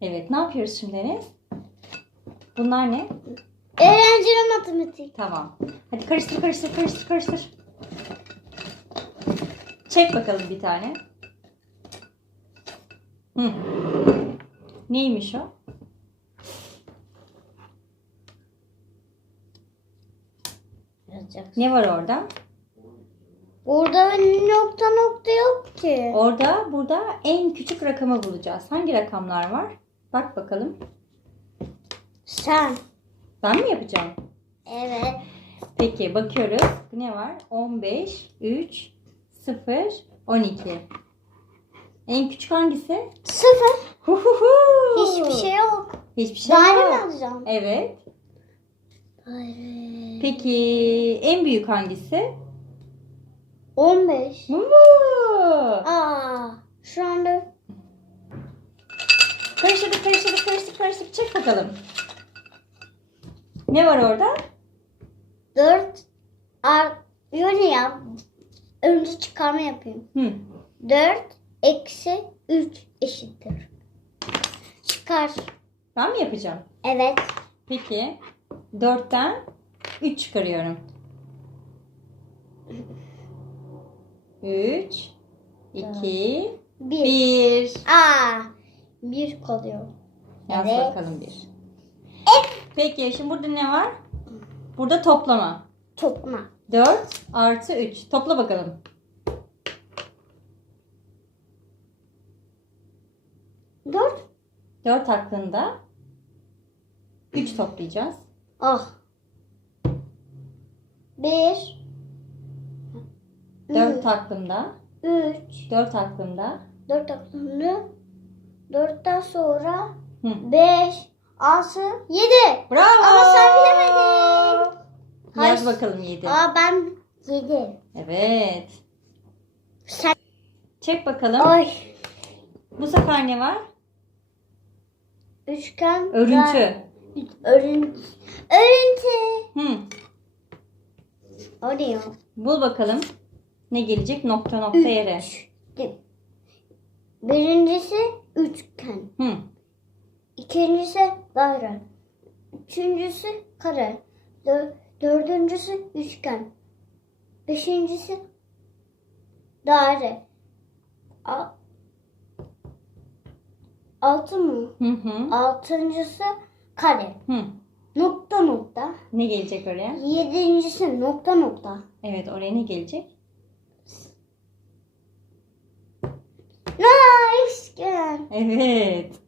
Evet ne yapıyoruz şimdi Enes? Bunlar ne? Eğlenceli matematik. Tamam. Hadi karıştır karıştır karıştır karıştır. Çek bakalım bir tane. Hı. Neymiş o? Ne var orada? Burada nokta nokta yok ki. Orada burada en küçük rakamı bulacağız. Hangi rakamlar var? Bak bakalım. Sen. Ben mi yapacağım? Evet. Peki bakıyoruz. Ne var? 15, 3, 0, 12. En küçük hangisi? Sıfır. Huhuhu. Hiçbir şey yok. Hiçbir şey Daire yok. mi alacağım? Evet. Daire. Peki en büyük hangisi? 15. Huhu. Aa, Karıştırdık, karıştırdık, karıştırdık, karıştırdık. Çek bakalım. Ne var orada? 4 ar Yöne yap. Önce çıkarma yapayım. Hı. 4 eksi 3 eşittir. Çıkar. Ben mi yapacağım? Evet. Peki 4'ten 3 çıkarıyorum. 3 2 1. 1 Aa, 1 kalıyor. Yaz Evet. bakalım bir. Peki şimdi burada ne var? Burada toplama. Topla. 4 artı 3. Topla bakalım. 4. 4 hakkında 3 toplayacağız. Ah. 1 4 hakkında 3 4 hakkında 4 aklımda 4'ten sonra Hı. 5 6 7 Bravo! Ama sen bilemedin. Yaz Hayır. bakalım 7. Aa ben 7 Evet. Sen Çek bakalım. Ay Bu sefer ne var? üçgen Örüntü. Örüntü Örüntü Hı. O diyor Bul bakalım. Ne gelecek? Nokta nokta yere. Birincisi. İkincisi daire Üçüncüsü kare Dö- Dördüncüsü üçgen Beşincisi daire Altı mı? Hı hı. Altıncısı kare. Hı. Nokta nokta. Ne gelecek oraya? Yedincisi nokta nokta. Evet oraya ne gelecek? Nice. Evet.